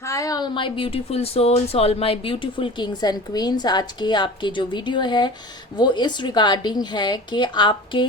Hi all my beautiful souls, all my beautiful kings and queens. आज के आपके जो वीडियो है वो इस रिगार्डिंग है कि आपके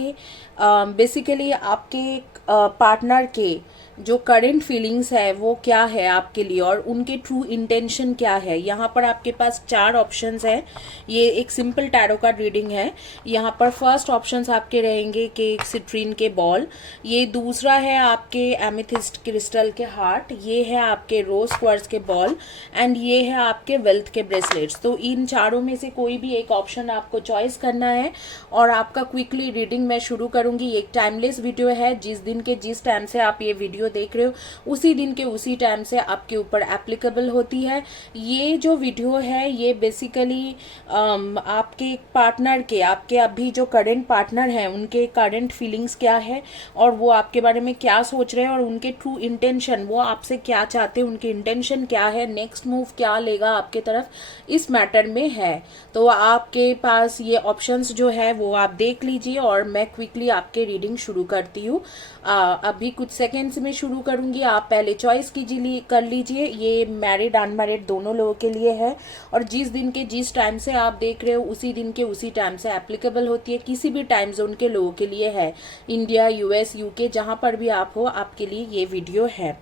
बेसिकली आपके पार्टनर के जो करंट फीलिंग्स है वो क्या है आपके लिए और उनके ट्रू इंटेंशन क्या है। यहाँ पर आपके पास 4 ऑप्शंस हैं। ये एक सिंपल टैरो कार्ड रीडिंग है। यहाँ पर फर्स्ट ऑप्शंस आपके रहेंगे कि सिट्रीन के बॉल, ये दूसरा है आपके एमेथिस्ट क्रिस्टल के हार्ट, ये है आपके रोज क्वार्ट्ज के बॉल एंड ये है आपके वेल्थ के ब्रेसलेट्स। तो इन चारों में से कोई भी एक ऑप्शन आपको चॉइस करना है और आपका क्विकली रीडिंग मैं शुरू करूंगी। एक टाइमलेस वीडियो है, जिस दिन के जिस टाइम से आप ये वीडियो देख रहे हो उसी दिन के उसी टाइम से आपके ऊपर एप्लीकेबल होती है। ये जो वीडियो है ये बेसिकली आपके पार्टनर के, आपके अभी जो करंट पार्टनर हैं उनके करंट फीलिंग्स क्या है और वो आपके बारे में क्या सोच रहे हैं और उनके ट्रू इंटेंशन, वो आपसे क्या चाहते हैं, उनके इंटेंशन क्या है, नेक्स्ट मूव क्या लेगा आपके तरफ, इस मैटर में है। तो आपके पास ये ऑप्शंस जो है वो आप देख लीजिए और मैं क्विकली आपके रीडिंग शुरू करती हूँ। अभी कुछ सेकेंड्स में शुरू करूंगी, आप पहले चॉइस कीजिए, कर लीजिए। ये मैरिड अनमैरिड दोनों लोगों के लिए है और जिस दिन के जिस टाइम से आप देख रहे हो उसी दिन के उसी टाइम से एप्लीकेबल होती है, किसी भी टाइम जोन के लोगों के लिए है। इंडिया, यूएस, यूके, जहां पर भी आप हो आपके लिए ये वीडियो है।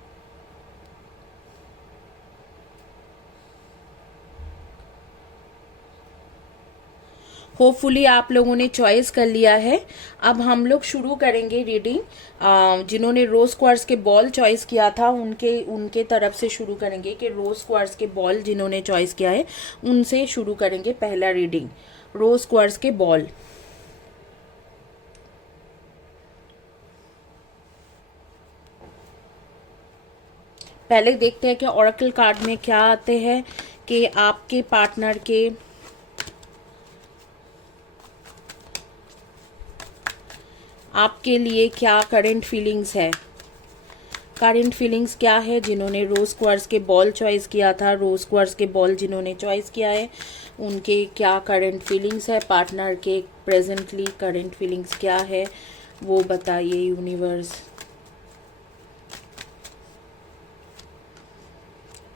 होपफुली आप लोगों ने चॉइस कर लिया है। अब हम लोग शुरू करेंगे रीडिंग। जिन्होंने रोज क्वार्ट्ज के बॉल चॉइस किया था उनके उनके तरफ से शुरू करेंगे कि रोज क्वार्ट्ज के बॉल जिन्होंने चॉइस किया है उनसे शुरू करेंगे पहला रीडिंग। रोज क्वार्ट्ज के बॉल, पहले देखते हैं कि ओरेकल कार्ड में क्या आते हैं कि आपके पार्टनर के आपके लिए क्या करंट फीलिंग्स है। करंट फीलिंग्स क्या है जिन्होंने रोज क्वार्ट्ज के बॉल चॉइस किया था, रोज क्वार्ट्ज के बॉल जिन्होंने चॉइस किया है उनके क्या करंट फीलिंग्स है, पार्टनर के प्रेजेंटली करंट फीलिंग्स क्या है वो बताइए universe.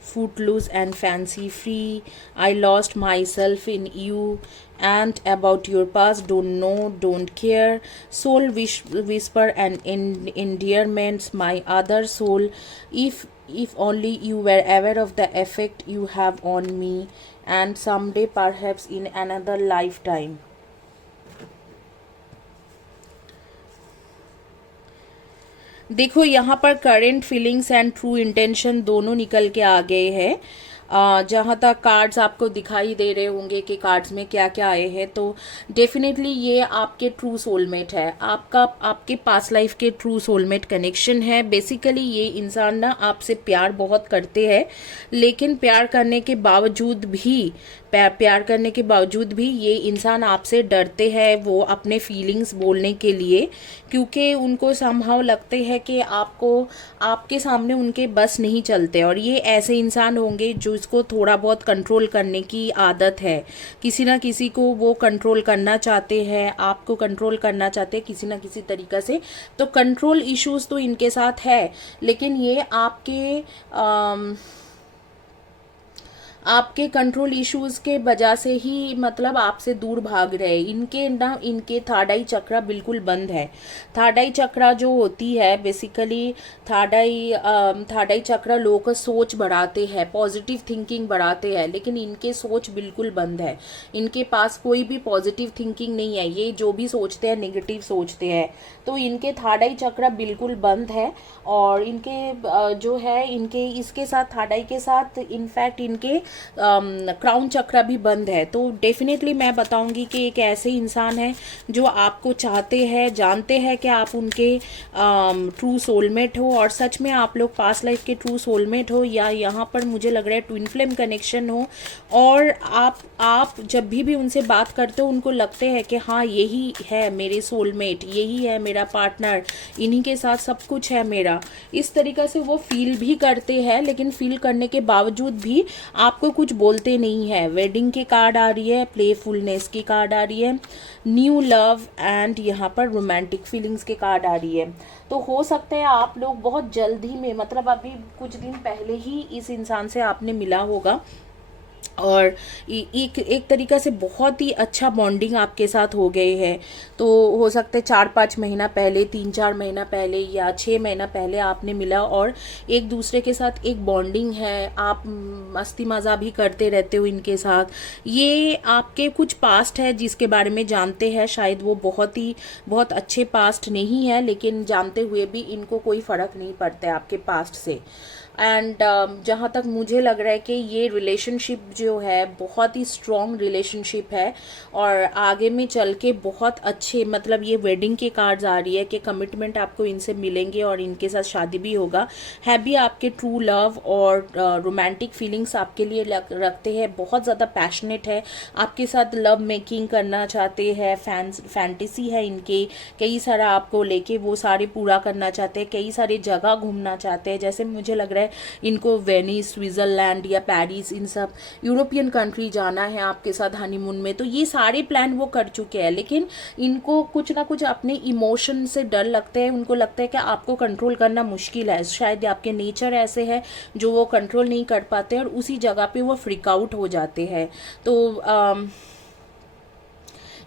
Footloose and fancy free, I lost myself in you, and about your past don't know, don't care, soul whisper and endearments, my other soul, if only you were aware of the effect you have on me, and someday perhaps in another lifetime। देखो यहाँ पर current feelings and true intention दोनों निकल के आ गए हैं। जहाँ तक कार्ड्स आपको दिखाई दे रहे होंगे कि कार्ड्स में क्या क्या आए हैं, तो डेफिनेटली ये आपके ट्रू सोलमेट है, आपका आपके पास्ट लाइफ के ट्रू सोलमेट कनेक्शन है। बेसिकली ये इंसान ना आपसे प्यार बहुत करते हैं, लेकिन प्यार करने के बावजूद भी प्यार करने के बावजूद भी ये इंसान आपसे डरते हैं वो अपने फीलिंग्स बोलने के लिए, क्योंकि उनको समहाउ लगते हैं कि आपको आपके सामने उनके बस नहीं चलते। और ये ऐसे इंसान होंगे जो इसको थोड़ा बहुत कंट्रोल करने की आदत है, किसी ना किसी को वो कंट्रोल करना चाहते हैं, आपको कंट्रोल करना चाहते हैं किसी ना किसी तरीक़ा से। तो कंट्रोल इश्यूज तो इनके साथ है, लेकिन ये आपके कंट्रोल इश्यूज के वजह से ही मतलब आपसे दूर भाग रहे हैं। इनके थर्ड आई चक्रा बिल्कुल बंद है। थर्ड आई चक्रा जो होती है बेसिकली थर्ड आई चक्रा लोगों का सोच बढ़ाते हैं, पॉजिटिव थिंकिंग बढ़ाते हैं, लेकिन इनके सोच बिल्कुल बंद है। इनके पास कोई भी पॉजिटिव थिंकिंग नहीं है, ये जो भी सोचते हैं नेगेटिव सोचते हैं। तो इनके थर्ड आई चक्रा बिल्कुल बंद है और इनके जो है इनके इसके साथ थर्ड आई के साथ इनफैक्ट इनके क्राउन चक्रा भी बंद है। तो डेफिनेटली मैं बताऊंगी कि एक ऐसे इंसान है जो आपको चाहते हैं, जानते हैं कि आप उनके ट्रू सोलमेट हो और सच में आप लोग पास्ट लाइफ के ट्रू सोलमेट हो, या यहाँ पर मुझे लग रहा है ट्विन फ्लेम कनेक्शन हो। और आप जब भी उनसे बात करते हो उनको लगते हैं कि हाँ यही है मेरे सोलमेट, यही है मेरा पार्टनर, इन्हीं के साथ सब कुछ है मेरा। इस तरीक़ा से वो फील भी करते हैं, लेकिन फील करने के बावजूद भी आप आपको कुछ बोलते नहीं है। वेडिंग के कार्ड आ रही है, प्लेफुलनेस की कार्ड आ रही है, न्यू लव एंड यहाँ पर रोमांटिक फीलिंग्स के कार्ड आ रही है। तो हो सकता है आप लोग बहुत जल्द ही में, मतलब अभी कुछ दिन पहले ही इस इंसान से आपने मिला होगा और एक तरीक़ा से बहुत ही अच्छा बॉन्डिंग आपके साथ हो गए है। तो हो सकता है 4-5 महीना पहले, 3-4 महीना पहले या 6 महीना पहले आपने मिला और एक दूसरे के साथ एक बॉन्डिंग है, आप मस्ती मज़ा भी करते रहते हो इनके साथ। ये आपके कुछ पास्ट है जिसके बारे में जानते हैं, शायद वो बहुत अच्छे पास्ट नहीं है, लेकिन जानते हुए भी इनको कोई फ़र्क नहीं पड़ता है आपके पास्ट से। एंड जहाँ तक मुझे लग रहा है कि ये रिलेशनशिप जो है बहुत ही स्ट्रॉन्ग रिलेशनशिप है और आगे में चल के बहुत अच्छे, मतलब ये वेडिंग के कार्ड्स आ रही है कि कमिटमेंट आपको इनसे मिलेंगे और इनके साथ शादी भी होगा। है भी आपके ट्रू लव और रोमांटिक फीलिंग्स आपके लिए रखते हैं, बहुत ज़्यादा पैशनेट है, आपके साथ लव मेकिंग करना चाहते हैं, फैंटेसी है इनके, कई सारा आपको लेके वो सारे पूरा करना चाहते हैं, कई सारे जगह घूमना चाहते हैं। जैसे मुझे लग रहा है इनको वेनिस, स्विट्जरलैंड या पेरिस, इन सब यूरोपियन कंट्री जाना है आपके साथ हनीमून में। तो ये सारे प्लान वो कर चुके हैं, लेकिन इनको कुछ ना कुछ अपने इमोशन से डर लगता है। उनको लगता है कि आपको कंट्रोल करना मुश्किल है, शायद आपके नेचर ऐसे है जो वो कंट्रोल नहीं कर पाते और उसी जगह पे वो फ्रीक आउट हो जाते हैं। तो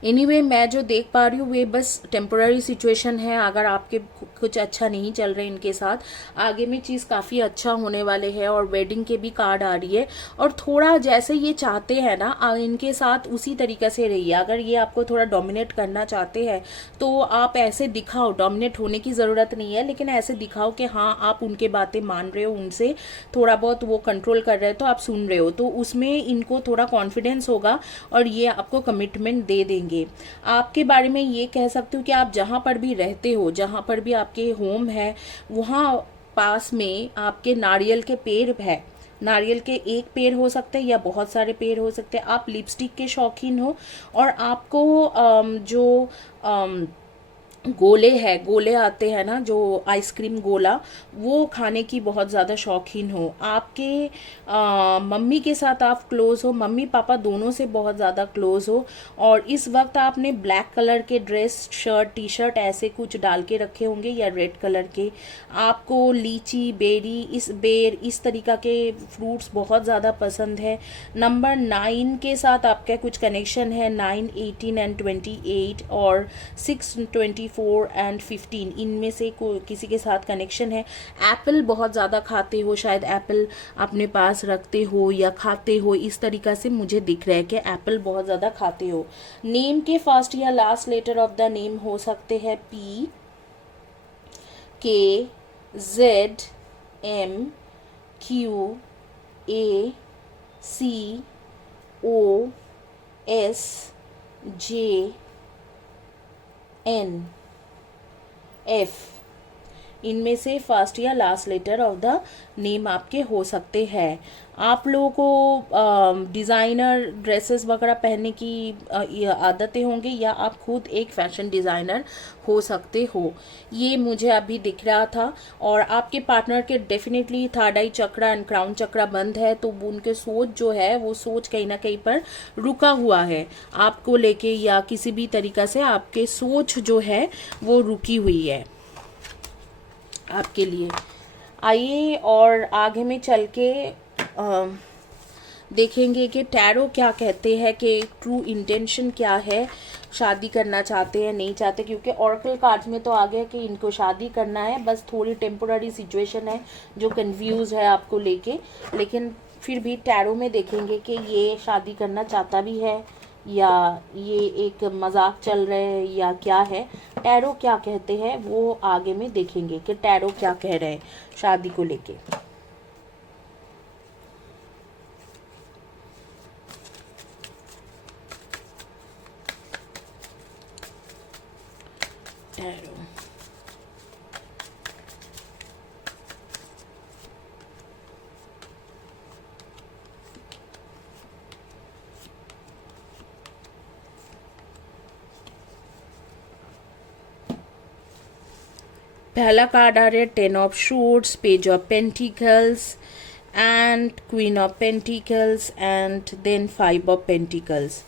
एनीवे मैं जो देख पा रही हूँ वे बस टेम्पररी सिचुएशन है। अगर आपके कुछ अच्छा नहीं चल रहा है इनके साथ, आगे में चीज़ काफ़ी अच्छा होने वाले है और वेडिंग के भी कार्ड आ रही है। और थोड़ा जैसे ये चाहते हैं ना इनके साथ उसी तरीके से रहिए। अगर ये आपको थोड़ा डोमिनेट करना चाहते हैं तो आप ऐसे दिखाओ, डोमिनेट होने की ज़रूरत नहीं है, लेकिन ऐसे दिखाओ कि हाँ आप उनके बातें मान रहे हो, उनसे थोड़ा बहुत वो कंट्रोल कर रहे हो तो आप सुन रहे हो, तो उसमें इनको थोड़ा कॉन्फिडेंस होगा और ये आपको कमिटमेंट दे देंगे। आपके बारे में ये कह सकती हूँ कि आप जहाँ पर भी रहते हो, जहाँ पर भी आपके होम है, वहाँ पास में आपके नारियल के पेड़ है। नारियल के एक पेड़ हो सकते हैं या बहुत सारे पेड़ हो सकते हैं। आप लिपस्टिक के शौकीन हो और आपको जो गोले आते हैं ना, जो आइसक्रीम गोला, वो खाने की बहुत ज़्यादा शौकीन हो। आपके मम्मी के साथ आप क्लोज हो, मम्मी पापा दोनों से बहुत ज़्यादा क्लोज हो और इस वक्त आपने ब्लैक कलर के ड्रेस, शर्ट, टी शर्ट ऐसे कुछ डाल के रखे होंगे या रेड कलर के। आपको लीची, बेरी, इस तरीक़ा के फ्रूट्स बहुत ज़्यादा पसंद है। नंबर 9 के साथ आपका कुछ कनेक्शन है, 9, 18 एंड 28 और 6, 24 एंड 15, इनमें से किसी के साथ कनेक्शन है। एप्पल बहुत ज़्यादा खाते हो, शायद एप्पल अपने पास रखते हो या खाते हो, इस तरीक़ा से मुझे दिख रहा है कि एप्पल बहुत ज़्यादा खाते हो। नेम के फर्स्ट या last letter of the name हो सकते हैं P, K, Z, M, Q, A, C, O, S, J, N, F, इनमें से फर्स्ट या last letter of the name आपके हो सकते हैं। आप लोगों को डिज़ाइनर ड्रेसेस वगैरह पहनने की आदतें होंगी या आप खुद एक फैशन डिज़ाइनर हो सकते हो, ये मुझे अभी दिख रहा था। और आपके पार्टनर के definitely third eye chakra and crown chakra बंद है, तो उनके सोच जो है वो सोच कहीं ना कहीं पर रुका हुआ है आपको लेके, या किसी भी तरीक़ा से आपके सोच जो है वो रुकी हुई है आपके लिए। आइए और आगे में चल के देखेंगे कि टैरो क्या कहते हैं, कि ट्रू इंटेंशन क्या है, शादी करना चाहते हैं नहीं चाहते, क्योंकि ऑरेकल कार्ड्स में तो आ गया कि इनको शादी करना है, बस थोड़ी टेम्पोररी सिचुएशन है जो कंफ्यूज है आपको लेके, लेकिन फिर भी टैरो में देखेंगे कि ये शादी करना चाहता भी है या ये एक मजाक चल रहा है या क्या है। टैरो क्या कहते हैं वो आगे में देखेंगे कि टैरो क्या कह रहे हैं शादी को लेके। टैरो पहला कार्ड आ रहा है 10 of swords, page of pentacles and Queen of Pentacles and then Five of Pentacles.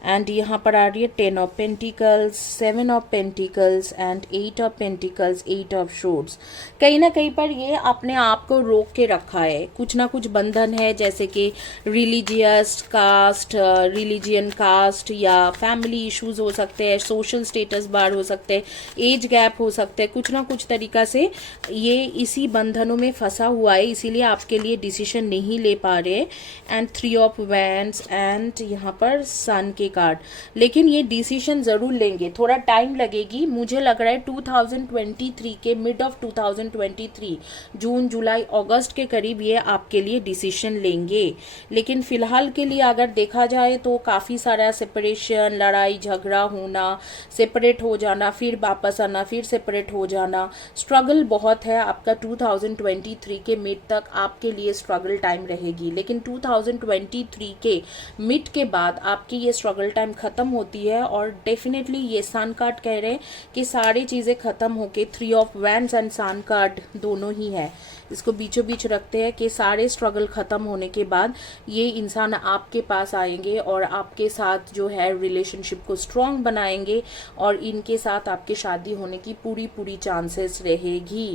And यहाँ पर आ रही है 10 of pentacles, 7 of pentacles and 8 of pentacles, 8 of swords. कहीं ना कहीं पर ये अपने आप को रोक के रखा है, कुछ ना कुछ बंधन है, जैसे कि रिलीजियस कास्ट, रिलीजियन कास्ट, या फैमिली इश्यूज हो सकते हैं, सोशल स्टेटस बार हो सकते हैं, एज गैप हो सकते हैं, कुछ ना कुछ तरीका से ये इसी बंधनों में फंसा हुआ है, इसीलिए आपके लिए डिसीजन नहीं ले पा रहे। एंड 3 ऑफ वैंड्स एंड यहाँ पर सन के कार्ड। लेकिन ये डिसीजन ज़रूर लेंगे, थोड़ा टाइम लगेगी, मुझे लग रहा है 2023 के मिड ऑफ 2023 जून जुलाई अगस्त के करीब ये आपके लिए डिसीजन लेंगे। लेकिन फिलहाल के लिए अगर देखा जाए तो काफ़ी सारा सेपरेशन, लड़ाई झगड़ा होना, सेपरेट हो जाना, फिर वापस आना, फिर सेपरेट हो जाना, स्ट्रगल बहुत है आपका। 2023 के मिड तक आपके लिए स्ट्रगल टाइम रहेगी, लेकिन 2023 के मिड के बाद आपकी ये स्ट्रगल टाइम खत्म होती है। और डेफिनेटली ये सन कार्ड कह रहे हैं कि सारी चीज़ें खत्म होके 3 of wands and sun card दोनों ही है, इसको बीचों बीच रखते हैं कि सारे स्ट्रगल खत्म होने के बाद ये इंसान आपके पास आएंगे और आपके साथ जो है रिलेशनशिप को स्ट्रॉन्ग बनाएंगे और इनके साथ आपके शादी होने की पूरी पूरी चांसेस रहेगी।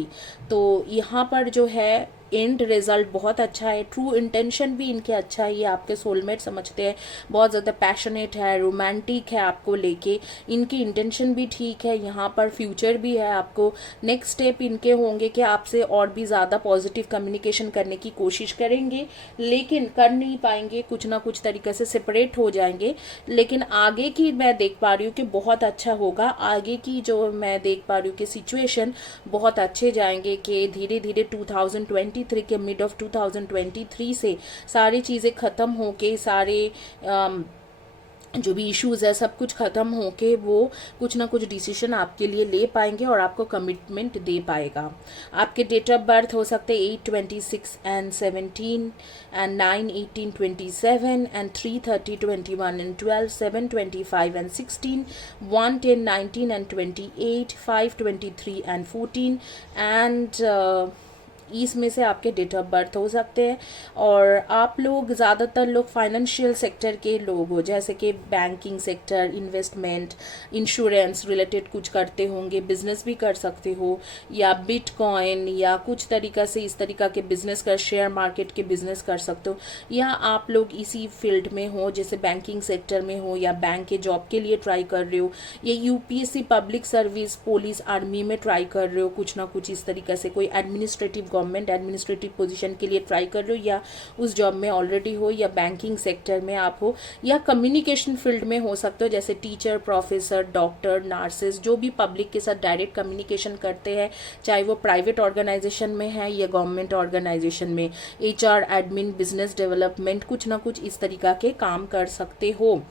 तो यहाँ पर जो है एंड रिजल्ट बहुत अच्छा है, ट्रू इंटेंशन भी इनके अच्छा है, ये आपके सोलमेट समझते हैं, बहुत ज़्यादा पैशनेट है, रोमांटिक है आपको लेके, इनकी इंटेंशन भी ठीक है, यहाँ पर फ्यूचर भी है आपको। नेक्स्ट स्टेप इनके होंगे कि आपसे और भी ज़्यादा पॉजिटिव कम्युनिकेशन करने की कोशिश करेंगे, लेकिन कर नहीं पाएंगे, कुछ ना कुछ तरीके से सेपरेट हो जाएंगे। लेकिन आगे की मैं देख पा रही हूँ कि बहुत अच्छा होगा, आगे की जो मैं देख पा रही हूँ कि सिचुएशन बहुत अच्छे जाएंगे, कि धीरे धीरे 2023 के मिड ऑफ 2023 से सारी चीज़ें ख़त्म होके, सारे जो भी इश्यूज है सब कुछ ख़त्म होके वो कुछ ना कुछ डिसीजन आपके लिए ले पाएंगे और आपको कमिटमेंट दे पाएगा। आपके डेट ऑफ बर्थ हो सकते हैं 8, 26 and 17 and 9, 18, 27 and 3, 30, 21 and 12, 7, 25 and 16, 1, 10, 19 and 28, 5, 23 and 14 and इसमें से आपके डेट ऑफ बर्थ हो सकते हैं। और आप लोग ज़्यादातर लोग फाइनेंशियल सेक्टर के लोग हो, जैसे कि banking sector, investment, insurance related कुछ करते होंगे, बिजनेस भी कर सकते हो, या बिटकॉइन या कुछ तरीका से इस तरीका के बिजनेस कर, शेयर मार्केट के बिजनेस कर सकते हो, या आप लोग इसी फील्ड में हो, जैसे बैंकिंग सेक्टर में हो, या बैंक के जॉब के लिए ट्राई कर रहे हो, या UPSC public service, police, army में ट्राई कर रहे हो, कुछ ना कुछ इस तरीका से कोई एडमिनिस्ट्रेटिव गवर्नमेंट एडमिनिस्ट्रेटिव पोजीशन के लिए ट्राई कर रहे हो, या उस जॉब में ऑलरेडी हो, या बैंकिंग सेक्टर में आप हो, या कम्युनिकेशन फील्ड में हो सकते हो, जैसे टीचर, प्रोफेसर, डॉक्टर, नर्सेज, जो भी पब्लिक के साथ डायरेक्ट कम्युनिकेशन करते हैं, चाहे वो प्राइवेट ऑर्गेनाइजेशन में है या गवर्नमेंट ऑर्गेनाइजेशन में, एचआर, एडमिन, बिजनेस डेवलपमेंट, कुछ ना कुछ इस तरीका के काम कर सकते हो।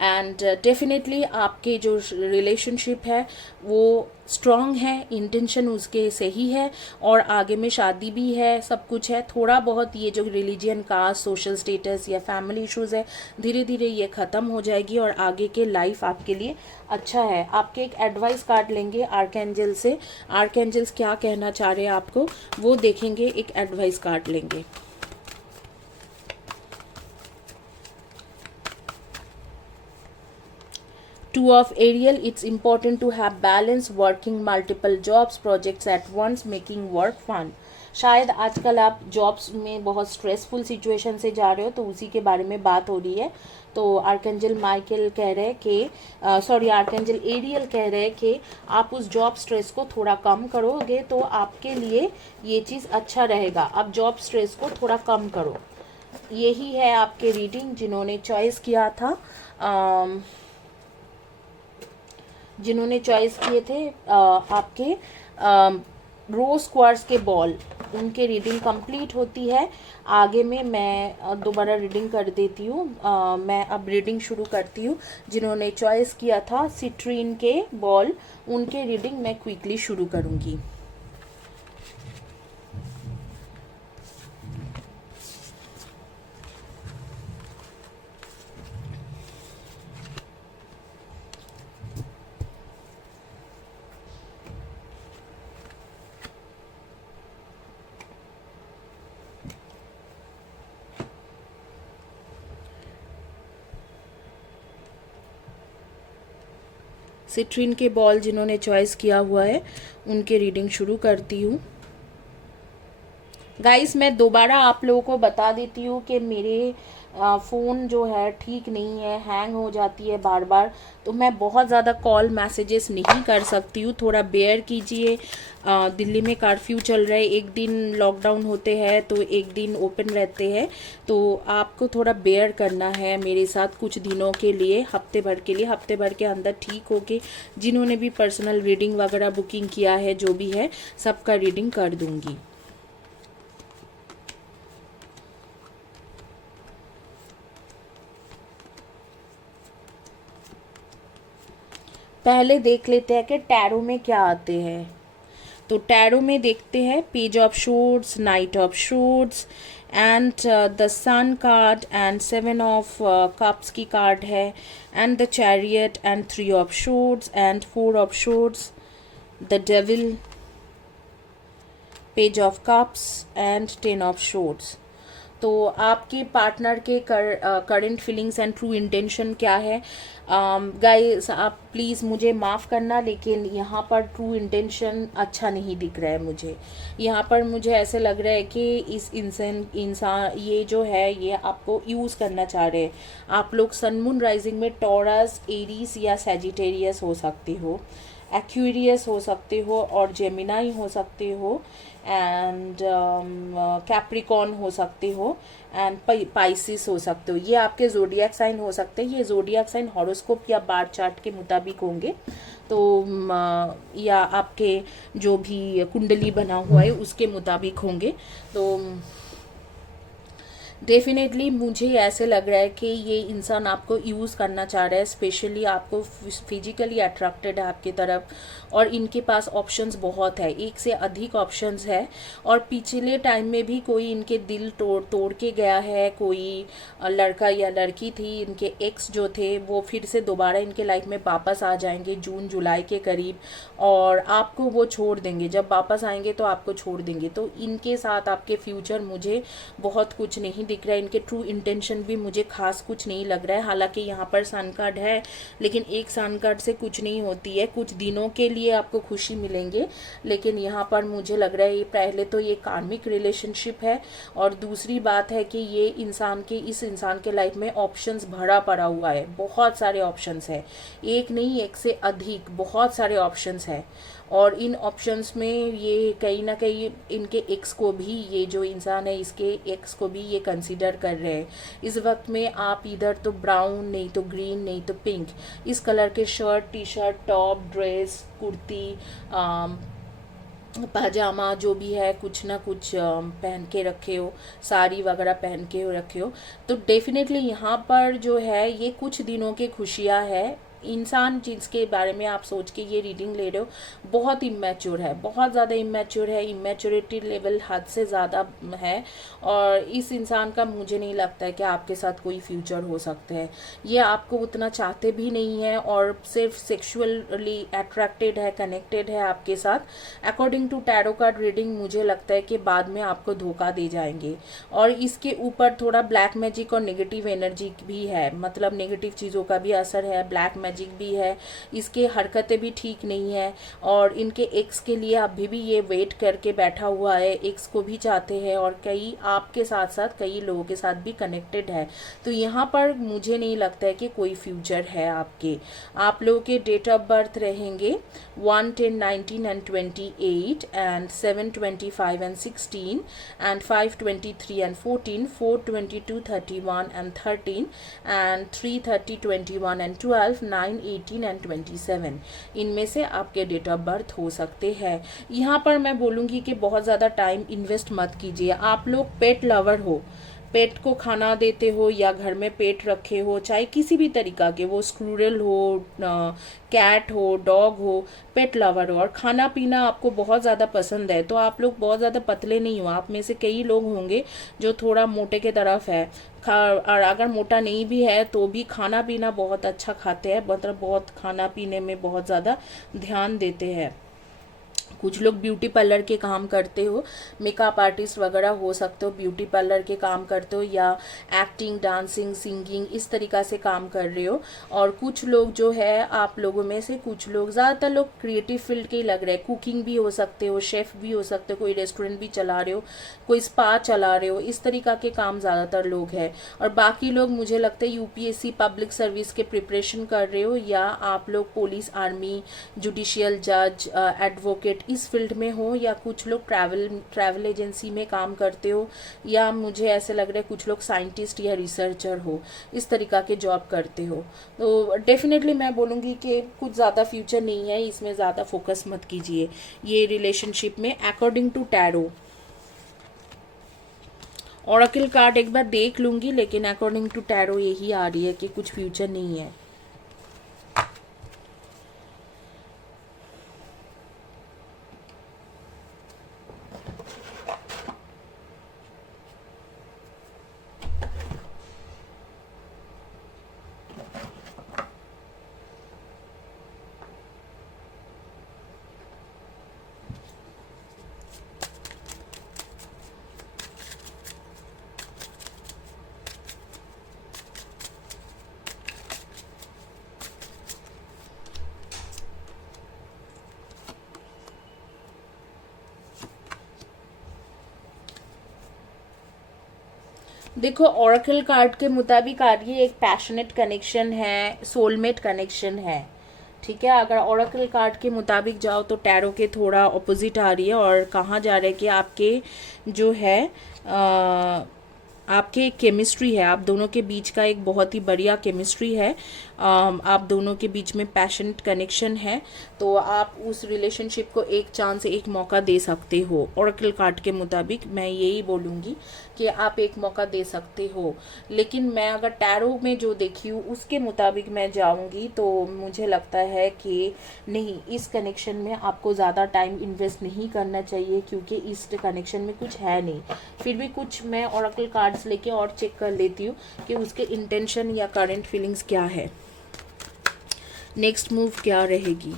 एंड डेफिनेटली आपके जो रिलेशनशिप है वो स्ट्रॉन्ग है, इंटेंशन उसके सही है, और आगे में शादी भी है, सब कुछ है। थोड़ा बहुत ये जो रिलीजियन, कास्ट, सोशल स्टेटस या फैमिली इश्यूज है, धीरे धीरे ये ख़त्म हो जाएगी और आगे के लाइफ आपके लिए अच्छा है। आपके एक एडवाइस कार्ड लेंगे आर्कएंजल से, आर्कएंजल्स क्या कहना चाह रहे हैं आपको वो देखेंगे, एक एडवाइस कार्ड लेंगे। Two of Ariel, it's important to have balance, working multiple jobs, projects at once, making work fun. शायद आजकल आप जॉब्स में बहुत स्ट्रेसफुल सिचुएशन से जा रहे हो, तो उसी के बारे में बात हो रही है। तो आर्कएंजल माइकल कह रहे हैं कि आर्कएंजल एरियल कह रहे हैं कि आप उस जॉब स्ट्रेस को थोड़ा कम करोगे तो आपके लिए ये चीज़ अच्छा रहेगा। आप जॉब स्ट्रेस को थोड़ा कम करो, यही है आपके रीडिंग। जिन्होंने चॉइस किया था, जिन्होंने चॉइस किए थे आपके रोज क्वार्ट्ज के बॉल, उनके रीडिंग कंप्लीट होती है। आगे में मैं दोबारा रीडिंग कर देती हूँ। मैं अब रीडिंग शुरू करती हूँ। जिन्होंने चॉइस किया था सिट्रीन के बॉल, उनके रीडिंग मैं क्विकली शुरू करूँगी। सिट्रिन के बॉल जिन्होंने चॉइस किया हुआ है उनकी रीडिंग शुरू करती हूँ। गाइस मैं दोबारा आप लोगों को बता देती हूँ कि मेरे फ़ोन जो है ठीक नहीं है, हैंग हो जाती है बार बार, तो मैं बहुत ज़्यादा कॉल मैसेजेस नहीं कर सकती हूँ, थोड़ा बेयर कीजिए। दिल्ली में कर्फ्यू चल रहा है, एक दिन लॉकडाउन होते हैं तो एक दिन ओपन रहते हैं, तो आपको थोड़ा बेयर करना है मेरे साथ कुछ दिनों के लिए, हफ्ते भर के लिए। हफ्ते भर के अंदर ठीक होके जिन्होंने भी पर्सनल रीडिंग वगैरह बुकिंग किया है, जो भी है सबका रीडिंग कर दूँगी। पहले देख लेते हैं कि टैरो में क्या आते हैं। तो टैरो में देखते हैं page of swords, knight of swords and the sun card and 7 of cups की कार्ड है and the chariot and 3 of swords and 4 of swords, the devil, page of cups and 10 of swords. तो आपके partner के current feelings and true intention क्या है? Guys आप please मुझे माफ़ करना, लेकिन यहाँ पर ट्रू इंटेंशन अच्छा नहीं दिख रहा है मुझे। यहाँ पर मुझे ऐसे लग रहा है कि इस इंसान ये जो है ये आपको यूज़ करना चाह रहे हैं। आप लोग सन मून राइजिंग में टॉरस, एरीज या सैजिटेरियस हो सकते हो, एक्वेरियस हो सकते हो और जेमिनाई हो सकते हो एंड कैप्रिकॉन हो सकते हो एंड पाइसिस हो सकते हो। ये आपके जोडियक साइन हो सकते हैं। ये जोडियक साइन हॉरोस्कोप या बार चार्ट के मुताबिक होंगे, तो या आपके जो भी कुंडली बना हुआ है उसके मुताबिक होंगे। तो डेफिनेटली मुझे ऐसे लग रहा है कि ये इंसान आपको यूज़ करना चाह रहा है, स्पेशली आपको फिजिकली अट्रैक्टेड है आपकी तरफ, और इनके पास ऑप्शंस बहुत है, एक से अधिक ऑप्शंस है। और पिछले टाइम में भी कोई इनके दिल तोड़ के गया है, कोई लड़का या लड़की थी, इनके एक्स जो थे वो फिर से दोबारा इनके लाइफ में वापस आ जाएंगे जून जुलाई के करीब, और आपको वो छोड़ देंगे। जब वापस आएंगे तो आपको छोड़ देंगे। तो इनके साथ आपके फ्यूचर मुझे बहुत कुछ नहीं दिख रहा है। इनके ट्रू इंटेंशन भी मुझे खास कुछ नहीं लग रहा है। हालांकि यहाँ पर सन कार्ड है, लेकिन एक सन कार्ड से कुछ नहीं होती है। कुछ दिनों के लिए आपको खुशी मिलेंगे, लेकिन यहाँ पर मुझे लग रहा है ये पहले तो ये कार्मिक रिलेशनशिप है, और दूसरी बात है कि ये इस इंसान के लाइफ में ऑप्शंस भरा पड़ा हुआ है, बहुत सारे ऑप्शंस है, एक नहीं एक से अधिक बहुत सारे ऑप्शंस है। और इन ऑप्शंस में ये कहीं ना कहीं इनके एक्स को भी, ये जो इंसान है इसके एक्स को भी ये कंसीडर कर रहे हैं। इस वक्त में आप इधर तो ब्राउन, नहीं तो ग्रीन, नहीं तो पिंक, इस कलर के shirt, T shirt, top, dress, kurti, pajama जो भी है कुछ ना कुछ पहन के रखे हो, साड़ी वगैरह पहन के रखे हो। तो डेफिनेटली यहाँ पर जो है ये कुछ दिनों की खुशियाँ है। इंसान जिसके बारे में आप सोच के ये रीडिंग ले रहे हो बहुत इमेच्योर है, बहुत ज़्यादा इमेच्योर है, इमेच्योरिटी लेवल हद से ज़्यादा है, और इस इंसान का मुझे नहीं लगता है कि आपके साथ कोई फ्यूचर हो सकता है। ये आपको उतना चाहते भी नहीं है और सिर्फ सेक्सुअली अट्रैक्टेड है, कनेक्टेड है आपके साथ। According to tarot card reading मुझे लगता है कि बाद में आपको धोखा दे जाएंगे, और इसके ऊपर थोड़ा ब्लैक मैजिक और नेगेटिव एनर्जी भी है, मतलब नेगेटिव चीज़ों का भी असर है, ब्लैक मैजिक भी है, इसके हरकतें भी ठीक नहीं है, और इनके एक्स के लिए अभी भी ये वेट करके बैठा हुआ है, एक्स को भी चाहते हैं, और कई आपके साथ साथ कई लोगों के साथ भी कनेक्टेड है। तो यहाँ पर मुझे नहीं लगता है कि कोई फ्यूचर है आपके। आप लोगों के डेट ऑफ बर्थ रहेंगे 1, 10, 19 and 28 and 7, 25 and 16 and 5, 23 and 14, 4, 22, 31 and 13 and 3, 30, 21 and 12, 9, 18 and 27। इनमें से आपके डेट ऑफ बर्थ हो सकते हैं। यहाँ पर मैं बोलूँगी कि बहुत ज़्यादा टाइम इन्वेस्ट मत कीजिए। आप लोग पेट लवर हो, पेट को खाना देते हो या घर में पेट रखे हो, चाहे किसी भी तरीका के, वो स्क्रूरल हो, कैट हो, डॉग हो, पेट लवर हो, और खाना पीना आपको बहुत ज़्यादा पसंद है, तो आप लोग बहुत ज़्यादा पतले नहीं हो। आप में से कई लोग होंगे जो थोड़ा मोटे के तरफ है, और अगर मोटा नहीं भी है तो भी खाना पीना बहुत अच्छा खाते हैं, मतलब बहुत खाना पीने में बहुत ज़्यादा ध्यान देते हैं। कुछ लोग ब्यूटी पार्लर के काम करते हो, मेकअप आर्टिस्ट वगैरह हो सकते हो, ब्यूटी पार्लर के काम करते हो, या एक्टिंग, डांसिंग, सिंगिंग इस तरीक़ा से काम कर रहे हो। और कुछ लोग जो है, आप लोगों में से कुछ लोग, ज़्यादातर लोग क्रिएटिव फील्ड के ही लग रहे हैं। कुकिंग भी हो सकते हो, शेफ़ भी हो सकते हो, कोई रेस्टोरेंट भी चला रहे हो, कोई स्पा चला रहे हो, इस तरीक़ा के काम ज़्यादातर लोग हैं। और बाकी लोग मुझे लगता है यूपीएससी पब्लिक सर्विस के प्रिपरेशन कर रहे हो, या आप लोग पुलिस, आर्मी, जुडिशियल जज, एडवोकेट इस फील्ड में हो, या कुछ लोग ट्रैवल एजेंसी में काम करते हो, या मुझे ऐसे लग रहा है कुछ लोग साइंटिस्ट या रिसर्चर हो, इस तरीक़ा के जॉब करते हो। तो डेफिनेटली मैं बोलूँगी कि कुछ ज़्यादा फ्यूचर नहीं है, इसमें ज़्यादा फोकस मत कीजिए ये रिलेशनशिप में। According to tarot, oracle card एक बार देख लूँगी, लेकिन अकॉर्डिंग टू टैरो यही आ रही है कि कुछ फ्यूचर नहीं है। देखो, ओरेकल कार्ड के मुताबिक आ रही है एक पैशनेट कनेक्शन है, सोलमेट कनेक्शन है। ठीक है, अगर ओरेकल कार्ड के मुताबिक जाओ तो टैरो के थोड़ा ऑपोजिट आ रही है, और कहा जा रहा है कि आपके जो है आपके केमिस्ट्री है, आप दोनों के बीच का एक बहुत ही बढ़िया केमिस्ट्री है, आप दोनों के बीच में पैशनेट कनेक्शन है। तो आप उस रिलेशनशिप को एक चांस, एक मौका दे सकते हो। ओरेकल कार्ड के मुताबिक मैं यही बोलूँगी कि आप एक मौका दे सकते हो। लेकिन मैं अगर टैरो में जो देखी हूँ उसके मुताबिक मैं जाऊँगी, तो मुझे लगता है कि नहीं, इस कनेक्शन में आपको ज़्यादा टाइम इन्वेस्ट नहीं करना चाहिए, क्योंकि इस कनेक्शन में कुछ है नहीं। फिर भी कुछ मैं ओरेकल कार्ड्स लेके और चेक कर लेती हूँ कि उसके इंटेंशन या करंट फीलिंग्स क्या है, नेक्स्ट मूव क्या रहेगी।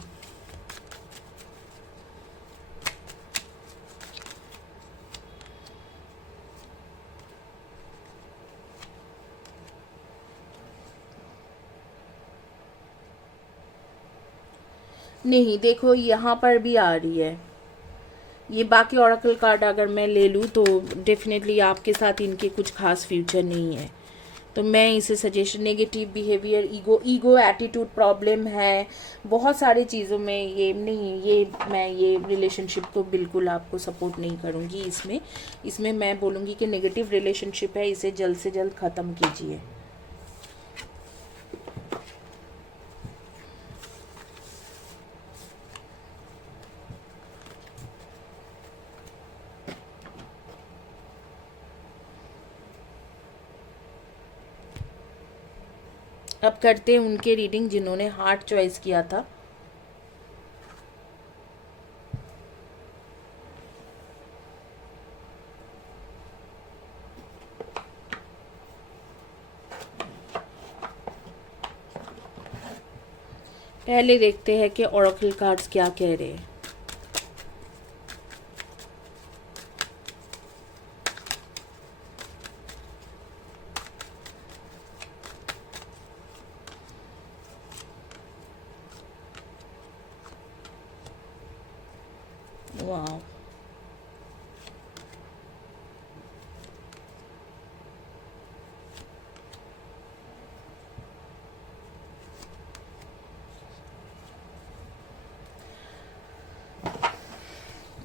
नहीं, देखो यहाँ पर भी आ रही है ये। बाकी ओरेकल कार्ड अगर मैं ले लूँ तो डेफिनेटली आपके साथ इनके कुछ खास फ्यूचर नहीं है। तो मैं इसे suggestion, negative behaviour, ego attitude problem है, बहुत सारी चीज़ों में ये नहीं, ये मैं ये रिलेशनशिप को बिल्कुल आपको सपोर्ट नहीं करूँगी इसमें मैं बोलूँगी कि नेगेटिव रिलेशनशिप है, इसे जल्द से जल्द ख़त्म कीजिए। अब करते हैं उनके रीडिंग जिन्होंने हार्ट चॉइस किया था। पहले देखते हैं कि ओरेकल कार्ड्स क्या कह रहे हैं। वाह,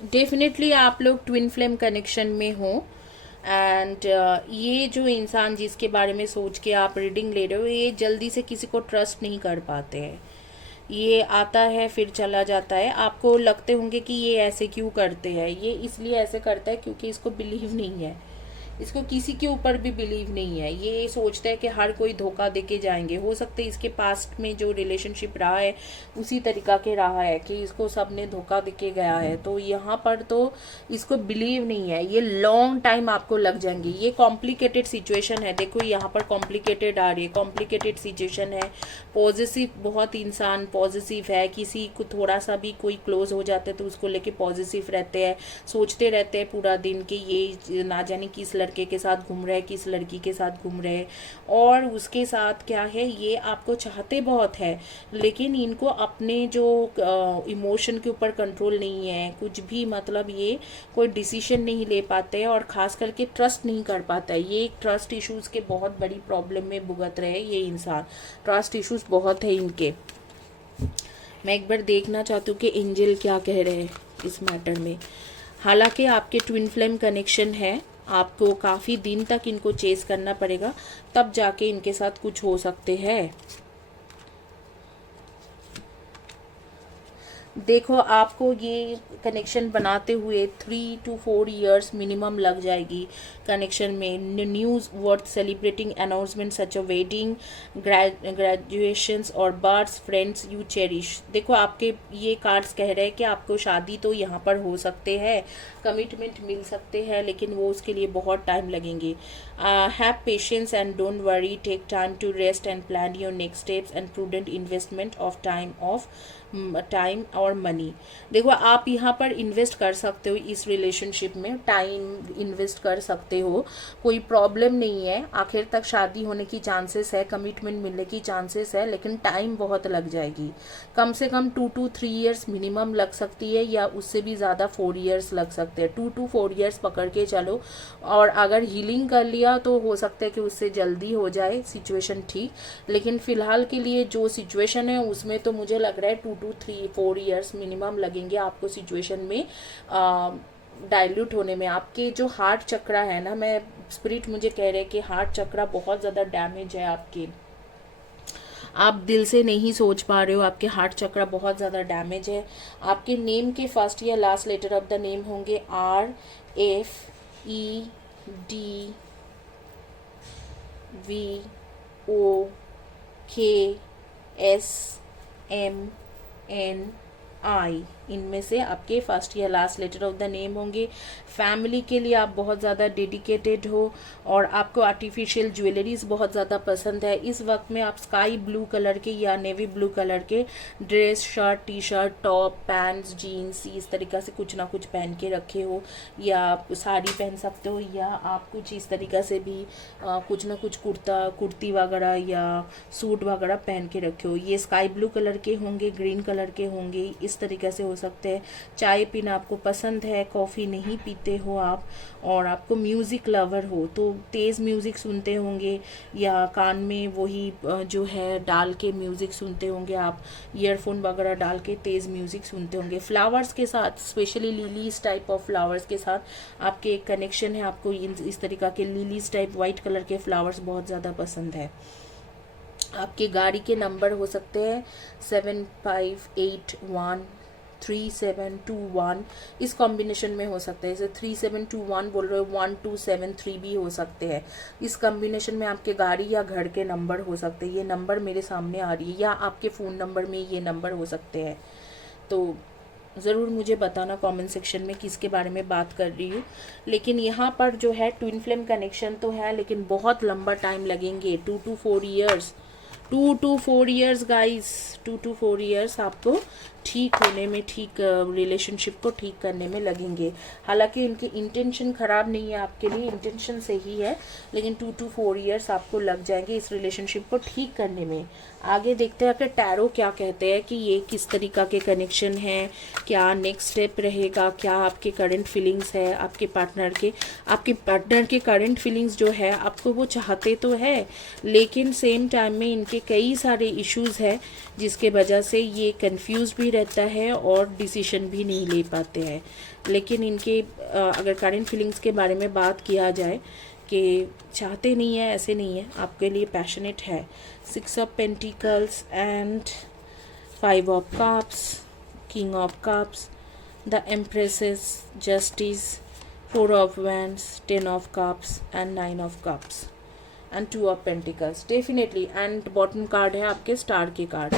डेफिनेटली आप लोग ट्विन फ्लेम कनेक्शन में हो। एंड ये जो इंसान जिसके बारे में सोच के आप रीडिंग ले रहे हो, ये जल्दी से किसी को ट्रस्ट नहीं कर पाते हैं। ये आता है फिर चला जाता है। आपको लगते होंगे कि ये ऐसे क्यों करते हैं, ये इसलिए ऐसे करता है क्योंकि इसको बिलीव नहीं है इसको किसी के ऊपर भी बिलीव नहीं है। ये सोचता है कि हर कोई धोखा देके जाएंगे। हो सकता है इसके पास्ट में जो रिलेशनशिप रहा है उसी तरीका के रहा है कि इसको सबने धोखा देके गया है। तो यहाँ पर तो इसको बिलीव नहीं है। ये लॉन्ग टाइम आपको लग जाएंगे। ये कॉम्प्लिकेटेड सिचुएशन है। देखो यहाँ पर कॉम्प्लिकेटेड आ रही है, कॉम्प्लिकेटेड सिचुएशन है। पॉजिटिव, बहुत इंसान पॉजिटिव है। किसी को थोड़ा सा भी कोई क्लोज हो जाता है तो उसको लेके पॉजिटिव रहते हैं, सोचते रहते हैं पूरा दिन कि ये ना जाने किस लड़के के साथ घूम रहे, किस लड़की के साथ घूम रहे। और उसके साथ क्या है, ये आपको चाहते बहुत है लेकिन इनको अपने जो इमोशन के ऊपर कंट्रोल नहीं है कुछ भी, मतलब ये कोई डिसीजन नहीं ले पाते और ख़ास करके ट्रस्ट नहीं कर पाता है। ये ट्रस्ट इश्यूज़ के बहुत बड़ी प्रॉब्लम में भुगत रहे हैं ये इंसान। ट्रस्ट इश्यूज़ बहुत है इनके। मैं एक बार देखना चाहती हूँ कि एंजल क्या कह रहे हैं इस मैटर में। हालांकि आपके ट्विन फ्लेम कनेक्शन है, आपको काफ़ी दिन तक इनको चेस करना पड़ेगा, तब जाके इनके साथ कुछ हो सकते हैं। देखो आपको ये कनेक्शन बनाते हुए 3 to 4 years मिनिमम लग जाएगी कनेक्शन में। News worth celebrating announcement such a wedding, graduations और बर्थ्स, फ्रेंड्स यू चेरिश। देखो आपके ये कार्ड्स कह रहे हैं कि आपको शादी तो यहाँ पर हो सकते हैं, कमिटमेंट मिल सकते हैं, लेकिन वो उसके लिए बहुत टाइम लगेंगे। Have patience and don't worry, take time to rest and plan your next steps and prudent investment of time और मनी। देखो आप यहाँ पर इन्वेस्ट कर सकते हो इस रिलेशनशिप में, टाइम इन्वेस्ट कर सकते हो, कोई प्रॉब्लम नहीं है। आखिर तक शादी होने की चांसेस है, कमिटमेंट मिलने की चांसेस है, लेकिन टाइम बहुत लग जाएगी। कम से कम 2 to 3 years मिनिमम लग सकती है, या उससे भी ज़्यादा 4 years लग सकते हैं। 2 to 4 years पकड़ के चलो, और अगर हीलिंग कर लिया तो हो सकता है कि उससे जल्दी हो जाए सिचुएशन ठीक। लेकिन फ़िलहाल के लिए जो सिचुएशन है उसमें तो मुझे लग रहा है 2 to 4 years मिनिमम लगेंगे आपको सिचुएशन में डाइल्यूट होने में। आपके जो हार्ट चक्रा है ना, मैं स्पिरिट मुझे कह रहे हैं कि हार्ट चक्रा बहुत ज़्यादा डैमेज है आपके। आप दिल से नहीं सोच पा रहे हो, आपके हार्ट चक्रा बहुत ज़्यादा डैमेज है। आपके नेम के फर्स्ट या last letter of the name होंगे RADVOKSMNI। इनमें से आपके फर्स्ट या last letter of the name होंगे। फैमिली के लिए आप बहुत ज़्यादा डेडिकेटेड हो और आपको आर्टिफिशियल ज्वेलरीज बहुत ज़्यादा पसंद है। इस वक्त में आप स्काई ब्लू कलर के या नेवी ब्लू कलर के dress, shirt, T shirt, top, pants, jeans, इस तरीक़ा से कुछ ना कुछ पहन के रखे हो, या आप साड़ी पहन सकते हो, या आप कुछ इस तरीक़ा से भी कुछ ना कुछ कुर्ती वगैरह या सूट वगैरह पहन के रखे हो। ये स्काई ब्लू कलर के होंगे, ग्रीन कलर के होंगे, इस तरीक़े से हो सकते हैं। चाय पीना आपको पसंद है, कॉफ़ी नहीं पीते हो आप, और आपको म्यूज़िक लवर हो तो तेज़ म्यूज़िक सुनते होंगे, या कान में वही जो है डाल के म्यूज़िक सुनते होंगे आप, ईयरफोन वगैरह डाल के तेज़ म्यूज़िक सुनते होंगे। फ्लावर्स के साथ, specially lilies type of flowers के साथ आपके एक कनेक्शन है। आपको इस तरीक़ा के लिलीज टाइप वाइट कलर के फ्लावर्स बहुत ज़्यादा पसंद है। आपके गाड़ी के नंबर हो सकते हैं 7581 3721, इस कॉम्बिनेशन में हो सकता है। जैसे 3721 बोल रहे हो, 1273 भी हो सकते हैं। इस कॉम्बिनेशन में आपके गाड़ी या घर के नंबर हो सकते हैं। ये नंबर मेरे सामने आ रही है, या आपके फ़ोन नंबर में ये नंबर हो सकते हैं। तो ज़रूर मुझे बताना कमेंट सेक्शन में किसके बारे में बात कर रही हूँ। लेकिन यहाँ पर जो है ट्विन फ्लेम कनेक्शन तो है, लेकिन बहुत लंबा टाइम लगेंगे। 2 to 4 years, 2 to 4 years guys, 2 to 4 years आपको ठीक होने में, ठीक रिलेशनशिप को ठीक करने में लगेंगे। हालांकि इनकी इंटेंशन ख़राब नहीं है आपके लिए, इंटेंशन सही है, लेकिन 2 to 4 years आपको लग जाएंगे इस रिलेशनशिप को ठीक करने में। आगे देखते हैं कि टैरो क्या कहते हैं कि ये किस तरीक़ा के कनेक्शन हैं, क्या नेक्स्ट स्टेप रहेगा, क्या आपके करंट फीलिंग्स है आपके पार्टनर के करंट फीलिंग्स जो है, आपको वो चाहते तो है, लेकिन सेम टाइम में इनके कई सारे इश्यूज़ है जिसके वजह से ये कंफ्यूज भी रहता है और डिसीजन भी नहीं ले पाते हैं। लेकिन इनके अगर करंट फीलिंग्स के बारे में बात किया जाए कि चाहते नहीं है, ऐसे नहीं है, आपके लिए पैशनेट है। 6 of Pentacles and 5 of Cups, King of Cups, the एम्प्रेसेस, justice, 4 of wands, 10 of cups and 9 of cups and 2 of pentacles definitely. And bottom card है आपके स्टार के कार्ड।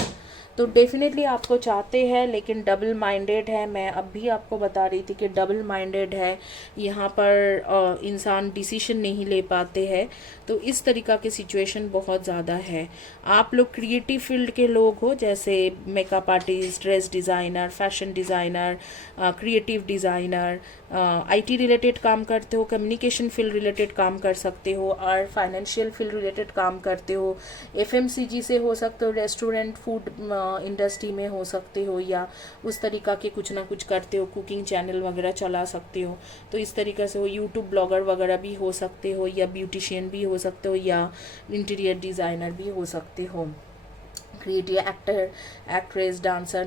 तो डेफिनेटली आपको चाहते हैं, लेकिन डबल माइंडेड है। मैं अब भी आपको बता रही थी कि डबल माइंडेड है, यहाँ पर इंसान डिसीजन नहीं ले पाते हैं। तो इस तरीक़ा की सिचुएशन बहुत ज़्यादा है। आप लोग क्रिएटिव फील्ड के लोग हो, जैसे makeup artist, dress designer, fashion designer, creative designer, IT related काम करते हो, कम्युनिकेशन फील्ड रिलेटेड काम कर सकते हो, और फाइनेंशियल फील्ड रिलेटेड काम करते हो, एफएमसीजी से हो सकते हो, रेस्टोरेंट फूड इंडस्ट्री में हो सकते हो, या उस तरीक़ा के कुछ ना कुछ करते हो, कुकिंग चैनल वगैरह चला सकते हो। तो इस तरीक़े से हो, यूट्यूब ब्लॉगर वगैरह भी हो सकते हो, या ब्यूटिशियन भी हो सकते हो, या इंटीरियर डिज़ाइनर भी हो सकते हो, creative actor, actress, dancer,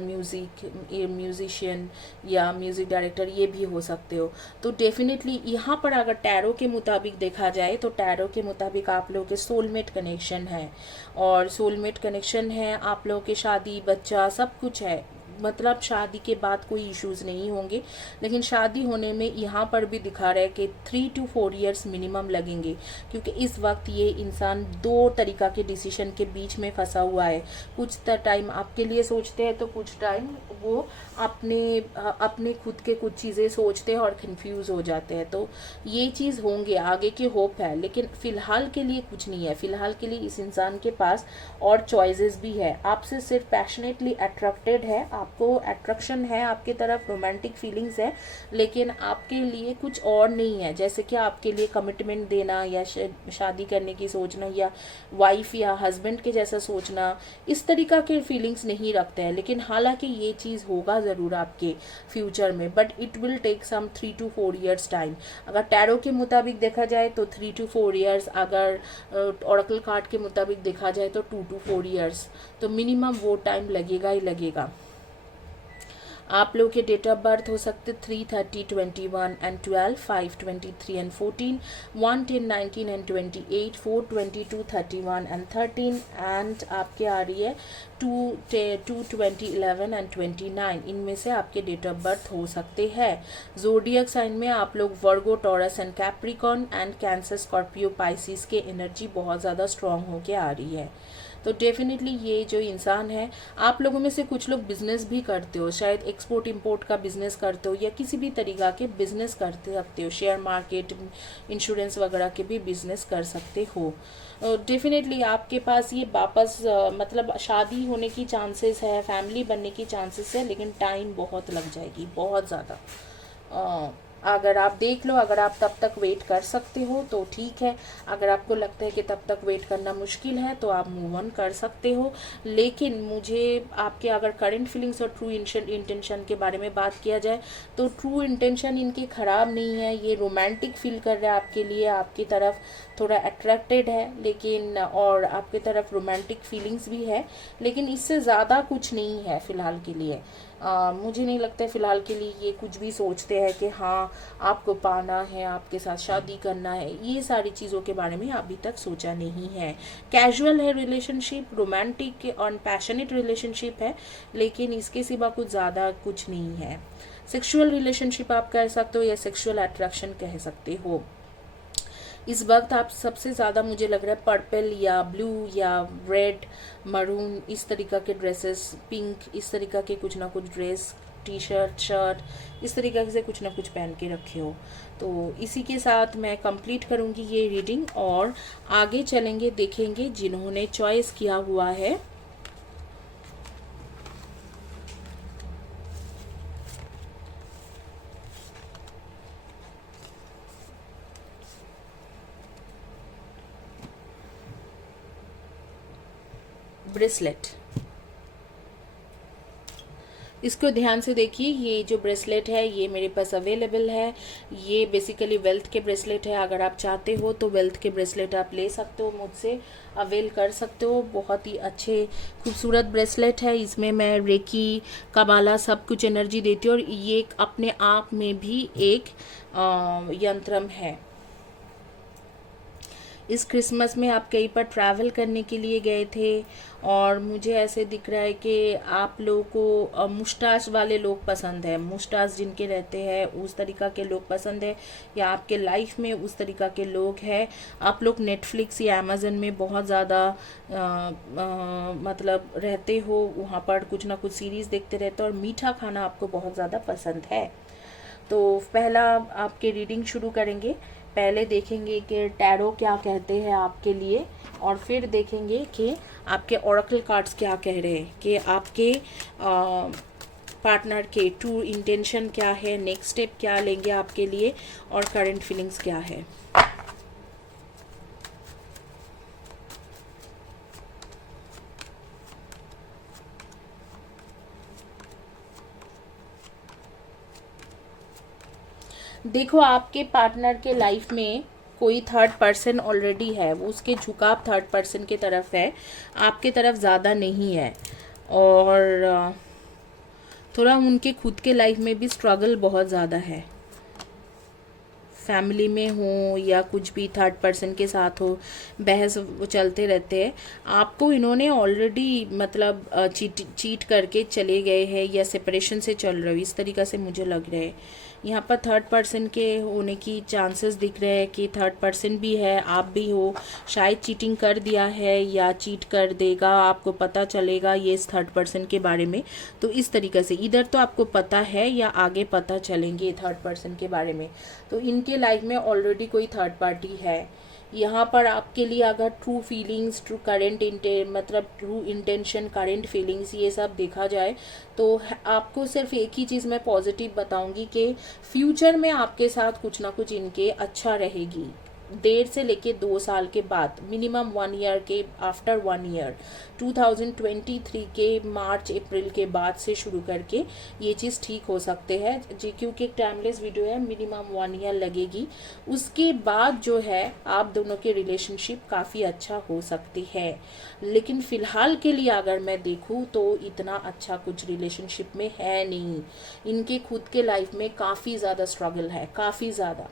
musician या म्यूज़िक डायरेक्टर, ये भी हो सकते हो। तो डेफिनेटली यहाँ पर अगर टैरो के मुताबिक देखा जाए तो टैरो के मुताबिक आप लोगों के सोलमेट कनेक्शन है, और सोलमेट कनेक्शन है, आप लोगों के शादी, बच्चा, सब कुछ है। मतलब शादी के बाद कोई इश्यूज़ नहीं होंगे, लेकिन शादी होने में यहाँ पर भी दिखा रहा है कि 3 to 4 ईयर्स मिनिमम लगेंगे, क्योंकि इस वक्त ये इंसान दो तरीक़ा के डिसीजन के बीच में फंसा हुआ है। कुछ टाइम आपके लिए सोचते हैं, तो कुछ टाइम वो अपने खुद के कुछ चीज़ें सोचते हैं और कंफ्यूज हो जाते हैं। तो ये चीज़ होंगे, आगे की होप है, लेकिन फ़िलहाल के लिए कुछ नहीं है। फ़िलहाल के लिए इस इंसान के पास और चॉइसेस भी है, आपसे सिर्फ पैशनेटली अट्रैक्टेड है, आपको अट्रैक्शन है आपके तरफ, रोमांटिक फीलिंग्स है, लेकिन आपके लिए कुछ और नहीं है। जैसे कि आपके लिए कमिटमेंट देना, या शादी करने की सोचना, या वाइफ या हस्बैंड के जैसा सोचना, इस तरीक़ा के फीलिंग्स नहीं रखते हैं। लेकिन हालांकि ये चीज़ होगा ज़रूर आपके फ्यूचर में, but it will take some 3 to 4 years time. अगर टैरो के मुताबिक देखा जाए तो 3 to 4 ईयर्स, अगर ओरेकल कार्ड के मुताबिक देखा जाए तो 2 to 4 ईयर्स, तो मिनिमम वो टाइम लगेगा ही लगेगा। आप लोग के डेट ऑफ बर्थ हो सकते 3, 30, 21 and 12, 5, 23 and 14, 1, 10, 19 and 28, 4, 22, 31 and 13, and आपके आ रही है 2, 20, 11 and 29। इनमें से आपके डेट ऑफ बर्थ हो सकते हैं। ज़ोडिएक साइन में आप लोग Virgo, Taurus and Capricorn and Cancer, Scorpio, Pisces के एनर्जी बहुत ज़्यादा स्ट्रॉन्ग होके आ रही है। तो डेफिनेटली ये जो इंसान है, आप लोगों में से कुछ लोग बिजनेस भी करते हो, शायद एक्सपोर्ट इंपोर्ट का बिजनेस करते हो, या किसी भी तरीक़ा के बिजनेस करते सकते हो, शेयर मार्केट, इंश्योरेंस वगैरह के भी बिजनेस कर सकते हो। डेफिनेटली आपके पास ये वापस मतलब शादी होने की चांसेस है, फैमिली बनने की चांसेस है, लेकिन टाइम बहुत लग जाएगी, बहुत ज़्यादा। अगर आप देख लो, अगर आप तब तक वेट कर सकते हो तो ठीक है, अगर आपको लगता है कि तब तक वेट करना मुश्किल है तो आप मूव ऑन कर सकते हो। लेकिन मुझे आपके अगर करंट फीलिंग्स और ट्रू इंटेंशन के बारे में बात किया जाए तो ट्रू इंटेंशन इनके ख़राब नहीं है, ये रोमांटिक फील कर रहा है आपके लिए, आपकी तरफ थोड़ा अट्रैक्टेड है, लेकिन और आपकी तरफ रोमांटिक फीलिंग्स भी है, लेकिन इससे ज़्यादा कुछ नहीं है फ़िलहाल के लिए। मुझे नहीं लगता है फ़िलहाल के लिए ये कुछ भी सोचते हैं कि हाँ आपको पाना है, आपके साथ शादी करना है, ये सारी चीज़ों के बारे में अभी तक सोचा नहीं है। कैजुअल है रिलेशनशिप, रोमांटिक और पैशनेट रिलेशनशिप है, लेकिन इसके सिवा कुछ ज़्यादा कुछ नहीं है। सेक्सुअल रिलेशनशिप आप कह सकते हो, या सेक्सुअल अट्रैक्शन कह सकते हो। इस वक्त आप सबसे ज़्यादा मुझे लग रहा है पर्पल या ब्लू या रेड, मरून, इस तरीक़ा के ड्रेसेस, पिंक, इस तरीक़ा के कुछ ना कुछ ड्रेस, टी शर्ट, शर्ट, इस तरीक़े से कुछ ना कुछ पहन के रखे हो। तो इसी के साथ मैं कंप्लीट करूँगी ये रीडिंग, और आगे चलेंगे, देखेंगे जिन्होंने चॉइस किया हुआ है ब्रेसलेट। इसको ध्यान से देखिए, ये जो ब्रेसलेट है ये मेरे पास अवेलेबल है। ये बेसिकली वेल्थ के ब्रेसलेट है। अगर आप चाहते हो तो वेल्थ के ब्रेसलेट आप ले सकते हो, मुझसे अवेल कर सकते हो। बहुत ही अच्छे खूबसूरत ब्रेसलेट है। इसमें मैं रेकी, कबाला सब कुछ एनर्जी देती हूँ, और ये अपने आप में भी एक यंत्रम है। इस क्रिसमस में आप कहीं पर ट्रैवल करने के लिए गए थे और मुझे ऐसे दिख रहा है कि आप लोगों को मुस्टाच वाले लोग पसंद है, मुस्टाच जिनके रहते हैं उस तरीक़ा के लोग पसंद है, या आपके लाइफ में उस तरीक़ा के लोग हैं। आप लोग नेटफ्लिक्स या अमेज़न में बहुत ज़्यादा मतलब रहते हो, वहाँ पर कुछ ना कुछ सीरीज़ देखते रहते हो और मीठा खाना आपको बहुत ज़्यादा पसंद है। तो पहला आपके रीडिंग शुरू करेंगे। पहले देखेंगे कि टैरो क्या कहते हैं आपके लिए, और फिर देखेंगे कि आपके ओरेकल कार्ड्स क्या कह रहे हैं कि आपके पार्टनर के ट्रू इंटेंशन क्या है, नेक्स्ट स्टेप क्या लेंगे आपके लिए, और करंट फीलिंग्स क्या है। देखो, आपके पार्टनर के लाइफ में कोई थर्ड पर्सन ऑलरेडी है, वो उसके झुकाव थर्ड पर्सन की तरफ है, आपके तरफ ज़्यादा नहीं है। और थोड़ा उनके खुद के लाइफ में भी स्ट्रगल बहुत ज़्यादा है, फैमिली में हो या कुछ भी थर्ड पर्सन के साथ हो, बहस वो चलते रहते हैं। आपको इन्होंने ऑलरेडी मतलब चीट करके चले गए हैं या सेपरेशन से चल रहे हो, इस तरीक़ा से मुझे लग रहा है। यहाँ पर थर्ड पर्सन के होने की चांसेस दिख रहे हैं कि थर्ड पर्सन भी है, आप भी हो, शायद चीटिंग कर दिया है या चीट कर देगा, आपको पता चलेगा ये इस थर्ड पर्सन के बारे में। तो इस तरीक़े से इधर तो आपको पता है या आगे पता चलेंगे थर्ड पर्सन के बारे में। तो इनके लाइफ में ऑलरेडी कोई थर्ड पार्टी है। यहाँ पर आपके लिए अगर ट्रू फीलिंग्स, ट्रू करेंट मतलब ट्रू इंटेंशन, करेंट फीलिंग्स ये सब देखा जाए तो आपको सिर्फ एक ही चीज़ मैं पॉजिटिव बताऊंगी कि फ्यूचर में आपके साथ कुछ ना कुछ इनके अच्छा रहेगी। देर से लेके 2 साल के बाद, मिनिमम 1 ईयर के, आफ्टर 1 ईयर 2023 के मार्च अप्रैल के बाद से शुरू करके ये चीज़ ठीक हो सकते हैं जी, क्योंकि एक टाइमलेस वीडियो है, मिनिमम 1 ईयर लगेगी। उसके बाद जो है आप दोनों के रिलेशनशिप काफ़ी अच्छा हो सकती है। लेकिन फ़िलहाल के लिए अगर मैं देखूँ तो इतना अच्छा कुछ रिलेशनशिप में है नहीं। इनके खुद के लाइफ में काफ़ी ज़्यादा स्ट्रगल है, काफ़ी ज़्यादा।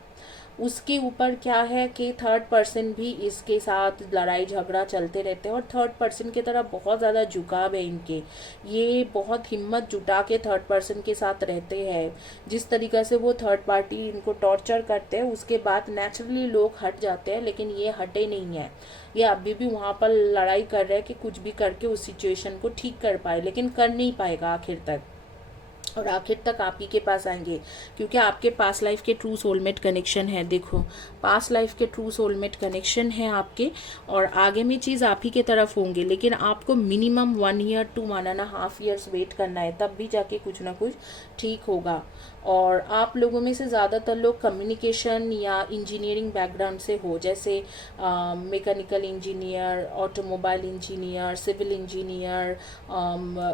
उसके ऊपर क्या है कि थर्ड पर्सन भी इसके साथ लड़ाई झगड़ा चलते रहते हैं और थर्ड पर्सन की तरफ बहुत ज़्यादा झुकाव है इनके। ये बहुत हिम्मत जुटा के थर्ड पर्सन के साथ रहते हैं। जिस तरीक़े से वो थर्ड पार्टी इनको टॉर्चर करते हैं उसके बाद नेचुरली लोग हट जाते हैं, लेकिन ये हटे नहीं हैं। ये अभी भी वहाँ पर लड़ाई कर रहे हैं कि कुछ भी करके उस सिचुएशन को ठीक कर पाए, लेकिन कर नहीं पाएगा आखिर तक। और आखिर तक आप ही के पास आएंगे क्योंकि आपके पास लाइफ के ट्रू सोलमेट कनेक्शन है। देखो, पास लाइफ के ट्रू सोलमेट कनेक्शन है आपके, और आगे में चीज़ आप ही के तरफ होंगे, लेकिन आपको minimum 1 year to 1.5 years wait करना है, तब भी जाके कुछ ना कुछ ठीक होगा। और आप लोगों में से ज़्यादातर लोग कम्युनिकेशन या इंजीनियरिंग बैकग्राउंड से हो, जैसे mechanical engineer, automobile engineer, civil engineer,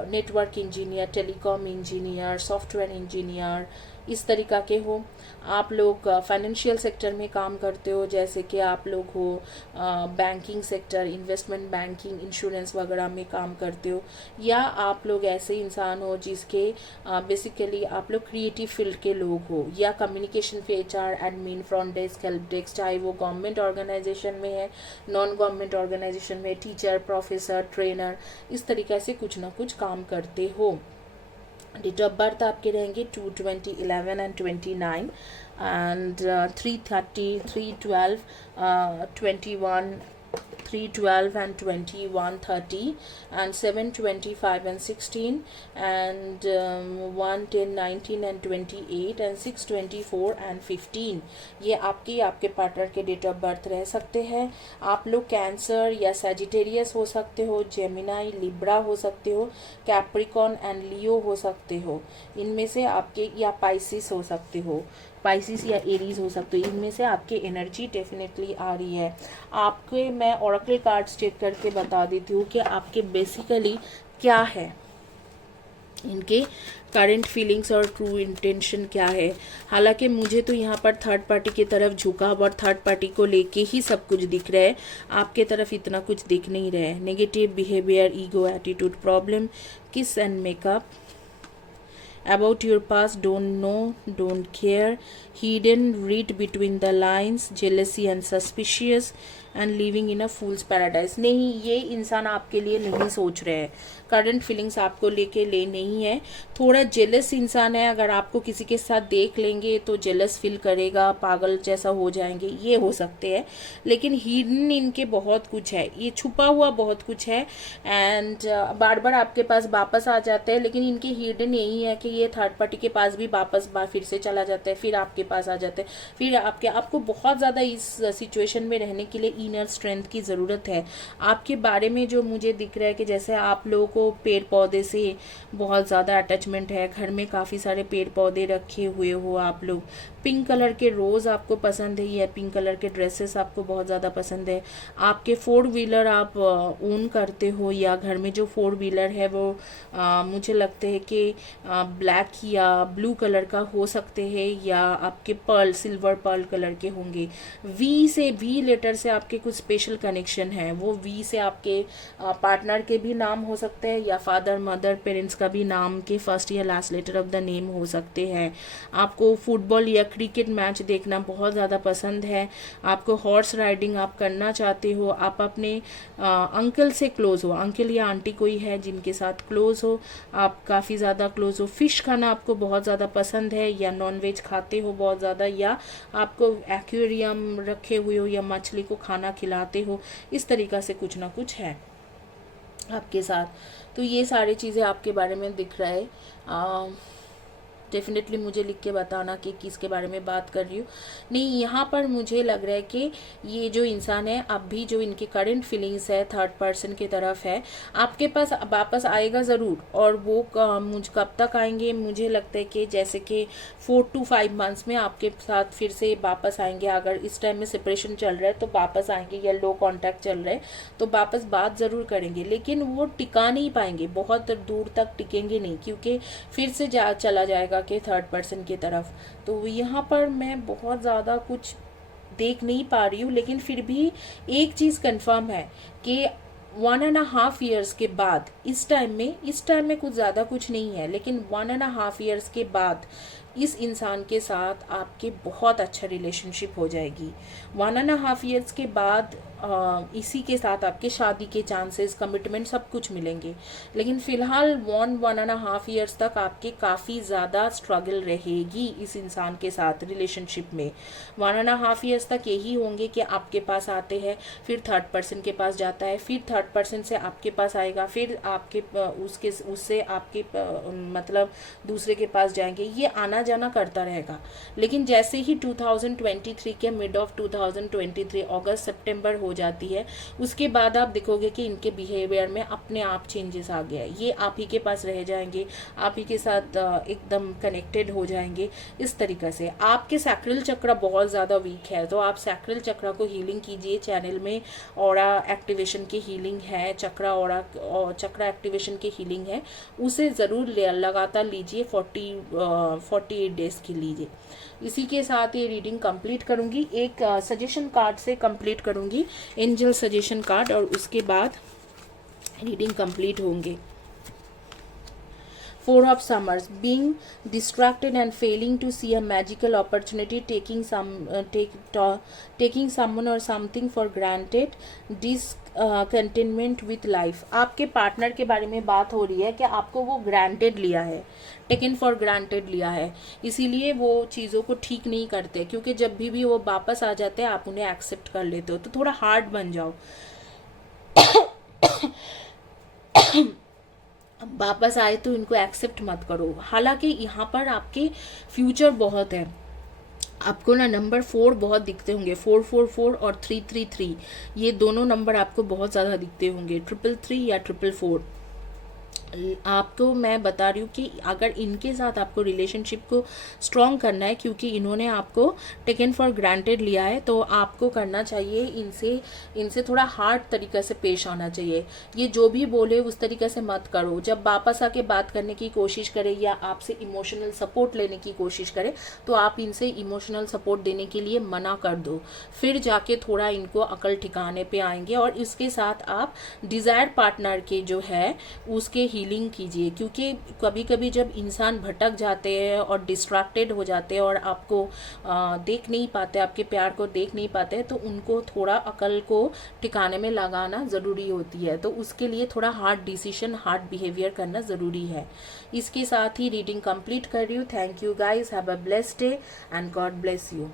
network engineer, telecom engineer, software engineer, इस तरीक़ा के हो। आप लोग फाइनेंशियल सेक्टर में काम करते हो, जैसे कि आप लोग हो banking sector, investment banking, insurance वगैरह में काम करते हो, या आप लोग ऐसे इंसान हो जिसके बेसिकली आप लोग क्रिएटिव फील्ड के लोग हो, या कम्युनिकेशन पे HR, admin, front desk, help desk, चाहे वो गवर्नमेंट ऑर्गेनाइजेशन में है, नॉन गवर्नमेंट ऑर्गेनाइजेशन में, टीचर, प्रोफेसर, ट्रेनर, इस तरीक़े से कुछ ना कुछ काम करते हो। डेट ऑफ बर्थ आपके रहेंगे 2, 20, 11 and 29 and 3:30, 3:12, 21, 3:12 and 21:30 and 7:25 and 16 and 1:10, 19 and 28 and 6:24 and 15। ये आपके पार्टनर के डेट ऑफ बर्थ रह सकते हैं। आप लोग कैंसर या सैजिटेरियस हो सकते हो, जेमिनाई, लिब्रा हो सकते हो, कैप्रिकॉन एंड लियो हो सकते हो, इनमें से आपके, या पाइसिस हो सकते हो, पाइसिस या एरीज हो सकते हो। इनमें से आपकी एनर्जी डेफिनेटली आ रही है। आपके मैं ओरेकल कार्ड्स चेक करके बता देती हूँ कि आपके बेसिकली क्या है, इनके करंट फीलिंग्स और ट्रू इंटेंशन क्या है। हालांकि मुझे तो यहाँ पर थर्ड पार्टी की तरफ झुकाव और थर्ड पार्टी को लेके ही सब कुछ दिख रहा है, आपके तरफ इतना कुछ दिख नहीं रहा है। Negative behaviour, ego, attitude problem, kiss and makeup, about your past, don't know, don't care, hidden, read between the lines, jealousy and suspicious, and living in a fools paradise. नहीं, ये इंसान आपके लिए नहीं सोच रहे हैं, करंट फीलिंग्स आपको लेके ले नहीं है। थोड़ा जेलस इंसान है, अगर आपको किसी के साथ देख लेंगे तो जेलस फील करेगा, पागल जैसा हो जाएंगे, ये हो सकते हैं। लेकिन हिडन इनके बहुत कुछ है, ये छुपा हुआ बहुत कुछ है। एंड बार बार आपके पास वापस आ जाते हैं, लेकिन इनकी हिडन यही है कि ये थर्ड पार्टी के पास भी वापस फिर से चला जाता है, फिर आपके पास आ जाते हैं, फिर आपको बहुत ज़्यादा इस सिचुएशन में रहने के लिए इनर स्ट्रेंथ की ज़रूरत है। आपके बारे में जो मुझे दिख रहा है कि जैसे आप लोगों को पेड़ पौधे से बहुत ज़्यादा अटैचमेंट है, घर में काफ़ी सारे पेड़ पौधे रखे हुए हो आप लोग, पिंक कलर के रोज़ आपको पसंद है, या पिंक कलर के ड्रेसेस आपको बहुत ज़्यादा पसंद है। आपके 4 व्हीलर आप ओन करते हो, या घर में जो 4 व्हीलर है वो मुझे लगता है कि ब्लैक या ब्लू कलर का हो सकते हैं, या आपके पर्ल सिल्वर पर्ल कलर के होंगे। वी लेटर से आपके कुछ स्पेशल कनेक्शन है, वो वी से आपके पार्टनर के भी नाम हो सकते हैं, या फादर मदर पेरेंट्स का भी नाम के फर्स्ट या last letter of the name हो सकते हैं। आपको फुटबॉल या क्रिकेट मैच देखना बहुत ज़्यादा पसंद है, आपको हॉर्स राइडिंग आप करना चाहते हो, आप अपने अंकल से क्लोज हो, अंकल या आंटी कोई है जिनके साथ क्लोज हो, आप काफ़ी ज़्यादा क्लोज हो। फिश खाना आपको बहुत ज़्यादा पसंद है, या नॉनवेज खाते हो बहुत ज़्यादा, या आपको एक्वेरियम रखे हुए हो, या मछली को खाना खिलाते हो, इस तरीक़ा से कुछ ना कुछ है आपके साथ। तो ये सारी चीज़ें आपके बारे में दिख रहा है। डेफिनेटली मुझे लिख के बताना कि किसके बारे में बात कर रही हूँ। नहीं, यहाँ पर मुझे लग रहा है कि ये जो इंसान है, अब भी जो इनकी करंट फीलिंग्स है थर्ड पर्सन की तरफ है, आपके पास वापस आएगा ज़रूर। और वो मुझ कब तक आएंगे, मुझे लगता है कि जैसे कि 4 to 5 मंथ्स में आपके साथ फिर से वापस आएंगे। अगर इस टाइम में सेपरेशन चल रहा है तो वापस आएंगे, या लो कॉन्टैक्ट चल रहा है तो वापस बात ज़रूर करेंगे, लेकिन वो टिका नहीं पाएंगे, बहुत दूर तक टिकेंगे नहीं, क्योंकि फिर से चला जाएगा के थर्ड पर्सन की तरफ। तो यहाँ पर मैं बहुत ज़्यादा कुछ देख नहीं पा रही हूँ, लेकिन फिर भी एक चीज़ कंफर्म है कि 1.5 years के बाद इस टाइम में कुछ ज़्यादा कुछ नहीं है, लेकिन 1.5 years के बाद इस इंसान के साथ आपके बहुत अच्छा रिलेशनशिप हो जाएगी। 1.5 years के बाद इसी के साथ आपके शादी के चांसेस, कमिटमेंट सब कुछ मिलेंगे। लेकिन फिलहाल 1.5 years तक आपके काफ़ी ज़्यादा स्ट्रगल रहेगी इस इंसान के साथ रिलेशनशिप में। 1.5 years तक यही होंगे कि आपके पास आते हैं, फिर थर्ड पर्सन के पास जाता है, फिर थर्ड पर्सन से आपके पास आएगा, फिर आपके उससे आपके मतलब दूसरे के पास जाएंगे, ये आना जाना करता रहेगा। लेकिन जैसे ही 2023 के मिड ऑफ 2023 अगस्त सितंबर हो जाती है, उसके बाद आप देखोगे कि इनके बिहेवियर में अपने आप चेंजेस आ गया है। ये आप ही के पास रह जाएंगे, आप ही के साथ एकदम कनेक्टेड हो जाएंगे। इस तरीके से आपके सैक्रल चक्र बहुत ज़्यादा वीक है, तो आप सैक्रल चक्र को हीलिंग कीजिए। चैनल में ऑरा एक्टिवेशन की हीलिंग है, चक्र एक्टिवेशन की हीलिंग है, उसे ज़रूर लगातार लीजिए, 48 डेज की लीजिए। इसी के साथ ये रीडिंग कंप्लीट करूंगी, एक सजेशन कार्ड से कंप्लीट करूंगी, एंजल सजेशन कार्ड, और उसके बाद रीडिंग कंप्लीट होंगे। 4 of Summers, being distracted and failing to see a magical opportunity, taking someone or something for granted, discontentment with life। आपके पार्टनर के बारे में बात हो रही है कि आपको वो ग्रांटेड लिया है, टेकन फॉर ग्रांटेड लिया है, इसीलिए वो चीज़ों को ठीक नहीं करते, क्योंकि जब भी वो वापस आ जाते हैं आप उन्हें एक्सेप्ट कर लेते हो। तो थोड़ा हार्ड बन जाओ, वापस आए तो इनको एक्सेप्ट मत करो। हालांकि यहाँ पर आपके फ्यूचर बहुत है, आपको ना नंबर 4 बहुत दिखते होंगे, 444 और 333, ये दोनों नंबर आपको बहुत ज़्यादा दिखते होंगे, 333 या 444। आपको मैं बता रही हूँ कि अगर इनके साथ आपको रिलेशनशिप को स्ट्रॉन्ग करना है, क्योंकि इन्होंने आपको टेकन फॉर ग्रांटेड लिया है, तो आपको करना चाहिए इनसे थोड़ा हार्ड तरीके से पेश आना चाहिए। ये जो भी बोले उस तरीके से मत करो। जब वापस आके बात करने की कोशिश करे या आपसे इमोशनल सपोर्ट लेने की कोशिश करे, तो आप इनसे इमोशनल सपोर्ट देने के लिए मना कर दो, फिर जाके थोड़ा इनको अकल ठिकाने पे आएंगे। और इसके साथ आप डिज़ायर पार्टनर के जो है उसके हीलिंग कीजिए, क्योंकि कभी कभी जब इंसान भटक जाते हैं और डिस्ट्रैक्टेड हो जाते हैं और आपको देख नहीं पाते, आपके प्यार को देख नहीं पाते, तो उनको थोड़ा अकल को ठिकाने में लगाना ज़रूरी होती है। तो उसके लिए थोड़ा हार्ड डिसीजन, हार्ड बिहेवियर करना ज़रूरी है। इसके साथ ही रीडिंग कंप्लीट कर रही हूँ। Thank you guys, have a blessed day and God bless you.